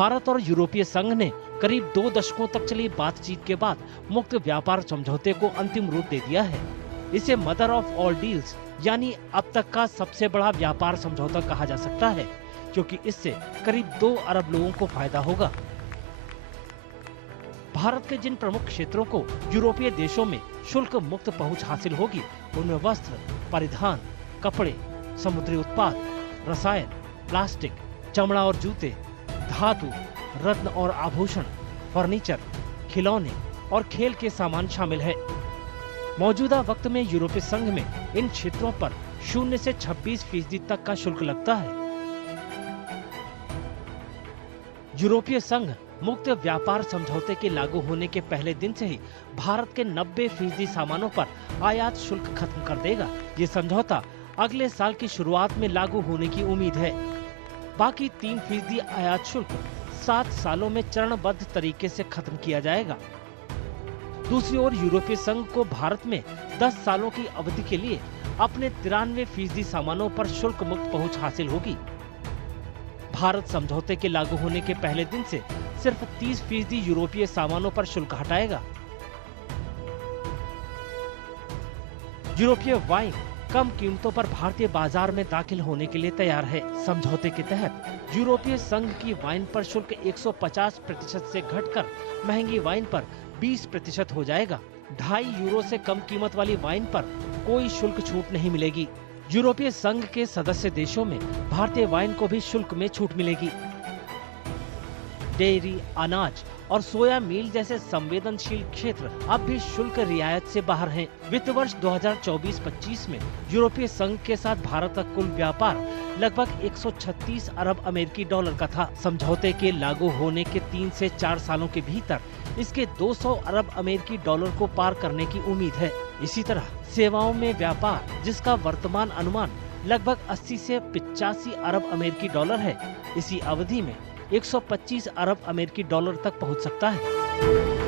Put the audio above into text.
भारत और यूरोपीय संघ ने करीब 2 दशकों तक चली बातचीत के बाद मुक्त व्यापार समझौते को अंतिम रूप दे दिया है। इसे मदर ऑफ ऑल डील्स यानी अब तक का सबसे बड़ा व्यापार समझौता कहा जा सकता है, क्योंकि इससे करीब 2 अरब लोगों को फायदा होगा। भारत के जिन प्रमुख क्षेत्रों को यूरोपीय देशों में शुल्क मुक्त पहुंच हासिल होगी, उनमें वस्त्र, परिधान, कपड़े, समुद्री उत्पाद, रसायन, प्लास्टिक, चमड़ा और जूते, धातु, रत्न और आभूषण, फर्नीचर, खिलौने और खेल के सामान शामिल है। मौजूदा वक्त में यूरोपीय संघ में इन क्षेत्रों पर 0 से 26% तक का शुल्क लगता है। यूरोपीय संघ मुक्त व्यापार समझौते के लागू होने के पहले दिन से ही भारत के 90% सामानों पर आयात शुल्क खत्म कर देगा। ये समझौता अगले साल की शुरुआत में लागू होने की उम्मीद है। बाकी 3% आयात शुल्क 7 सालों में चरणबद्ध तरीके से खत्म किया जाएगा। दूसरी ओर यूरोपीय संघ को भारत में 10 सालों की अवधि के लिए अपने 93% सामानों पर शुल्क मुक्त पहुंच हासिल होगी। भारत समझौते के लागू होने के पहले दिन से सिर्फ 30% यूरोपीय सामानों पर शुल्क हटाएगा। यूरोपीय वाइन कम कीमतों पर भारतीय बाजार में दाखिल होने के लिए तैयार है। समझौते के तहत यूरोपीय संघ की वाइन पर शुल्क 150% से घटकर महंगी वाइन पर 20% हो जाएगा। 2.5 यूरो से कम कीमत वाली वाइन पर कोई शुल्क छूट नहीं मिलेगी। यूरोपीय संघ के सदस्य देशों में भारतीय वाइन को भी शुल्क में छूट मिलेगी। डेयरी, अनाज और सोया मील जैसे संवेदनशील क्षेत्र अब भी शुल्क रियायत से बाहर हैं। वित्त वर्ष 2024-25 में यूरोपीय संघ के साथ भारत का कुल व्यापार लगभग 136 अरब अमेरिकी डॉलर का था। समझौते के लागू होने के 3 से 4 सालों के भीतर इसके 200 अरब अमेरिकी डॉलर को पार करने की उम्मीद है। इसी तरह सेवाओं में व्यापार, जिसका वर्तमान अनुमान लगभग 80 से 85 अरब अमेरिकी डॉलर है, इसी अवधि में 125 अरब अमेरिकी डॉलर तक पहुंच सकता है।